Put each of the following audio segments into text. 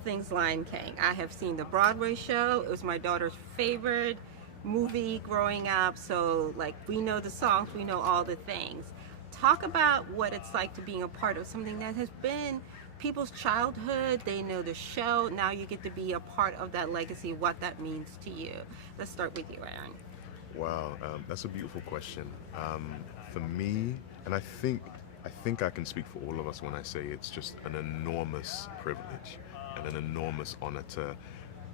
things Lion King. I have seen the Broadway show. It was my daughter's favorite movie growing up. So like, we know the songs, we know all the things. Talk about what it's like to being a part of something that has been people's childhood. They know the show. Now you get to be a part of that legacy, what that means to you. Let's start with you, Aaron. Wow, that's a beautiful question. For me, and I think I can speak for all of us when I say it's just an enormous privilege and an enormous honor to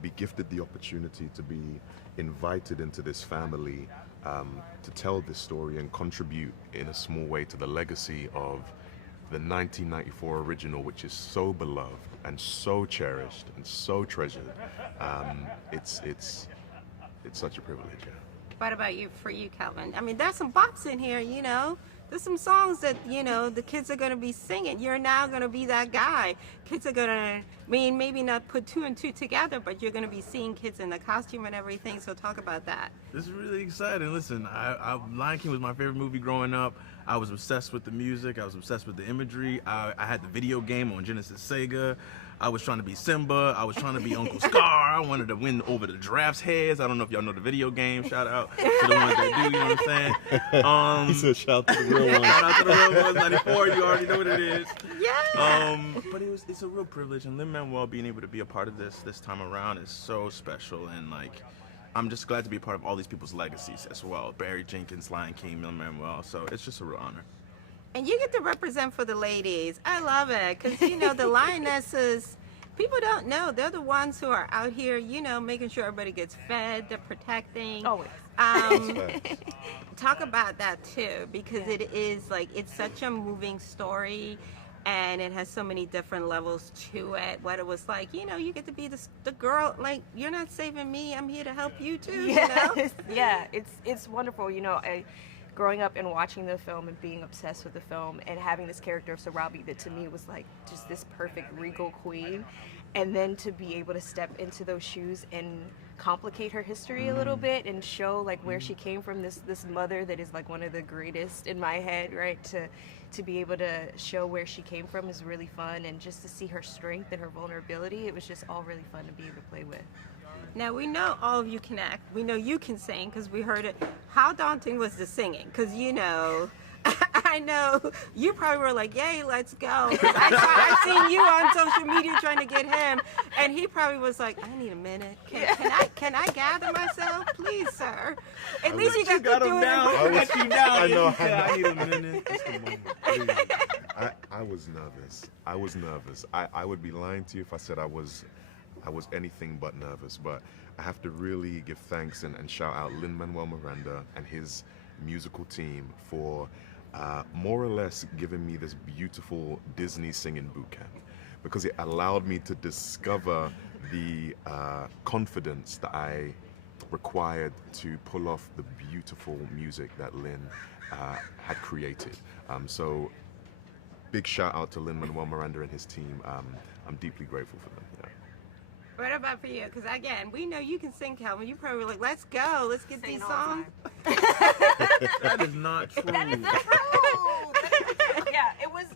be gifted the opportunity to be invited into this family, to tell this story and contribute in a small way to the legacy of the 1994 original, which is so beloved and so cherished and so treasured. It's such a privilege. Yeah. What about you, for you, Kelvin? I mean, there's some bops in here, you know. There's some songs that, you know, the kids are going to be singing. You're now going to be that guy. Kids are going to, I mean, maybe not put two and two together, but you're going to be seeing kids in the costume and everything. So talk about that. This is really exciting. Listen, Lion King was my favorite movie growing up. I was obsessed with the music. I was obsessed with the imagery. I had the video game on Genesis Sega. I was trying to be Simba. I was trying to be Uncle Scar. I wanted to win over the giraffes' heads. I don't know if y'all know the video game. Shout out to the ones that do, you know what I'm saying? He said shout out to the real ones. Shout out to the real ones, 94. You already know what it is. Yeah. But it's a real privilege, and Lin-Manuel being able to be a part of this time around is so special, and like, I'm just glad to be a part of all these people's legacies as well. Barry Jenkins, Lion King, Lin-Manuel. So it's just a real honor. And you get to represent for the ladies. I love it, because, you know, the lionesses, people don't know. They're the ones who are out here, you know, making sure everybody gets fed, they're protecting. Always. Talk about that, too, because it is, like, it's such a moving story, and it has so many different levels to it. What it was like, you know, you get to be the girl, like, you're not saving me, I'm here to help you, too, Yes. you know? Yeah, it's wonderful, you know. Growing up and watching the film and being obsessed with the film and having this character of Sarabi that to me was like just this perfect regal queen, and then to be able to step into those shoes and complicate her history a little bit and show like where she came from, this mother that is like one of the greatest in my head, right? To be able to show where she came from is really fun, and just to see her strength and her vulnerability, it was just all really fun to be able to play with. Now, we know all of you can act. We know you can sing because we heard it. How daunting was the singing? Because, you know, I know you probably were like, yay, let's go. 'Cause I seen you on social media trying to get him, and he probably was like, I need a minute. Can I gather myself? Please, sir. At least you got to do it. I know. I need a minute. Just a moment, please. I was nervous. I would be lying to you if I said I was anything but nervous, but I have to really give thanks and shout out Lin-Manuel Miranda and his musical team for more or less giving me this beautiful Disney singing boot camp, because it allowed me to discover the confidence that I required to pull off the beautiful music that Lin had created. So big shout out to Lin-Manuel Miranda and his team. I'm deeply grateful for them. Yeah. What about for you? Because again, we know you can sing, Kelvin. You probably were like, let's go, let's get these songs. That is not true. That is not true. Yeah, it was.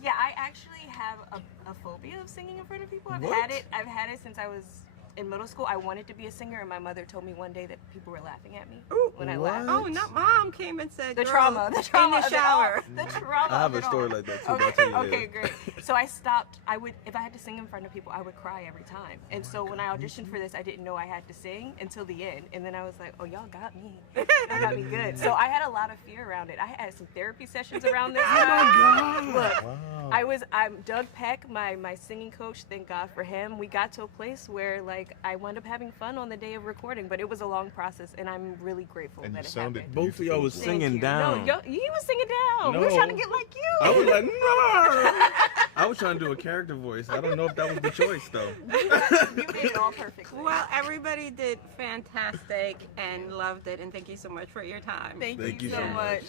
Yeah, I actually have a phobia of singing in front of people. I've had it since I was in middle school. I wanted to be a singer, and my mother told me one day that people were laughing at me when I laughed. Oh, not mom came and said, The girl, trauma in the shower. The trauma. I have of a it story all. like that too. But I'll tell you later. Okay, great. So I stopped. If I had to sing in front of people, I would cry every time. And so when I auditioned for this, I didn't know I had to sing until the end. And then I was like, oh, y'all got me. Y'all got me good. So I had a lot of fear around it. I had some therapy sessions around this. Oh my God. Look, Wow. I'm Doug Peck, my singing coach. Thank God for him. We got to a place where like I wound up having fun on the day of recording, but it was a long process, and I'm really grateful And that you it sounded happened. Both of y'all was Thank singing you. down. No, he was singing down. We were No. trying to get like you. I was like, no. I was trying to do a character voice. I don't know if that was the choice though. You did it all perfectly. Well, everybody did fantastic and loved it, and thank you so much for your time. Thank Thank you you so so much.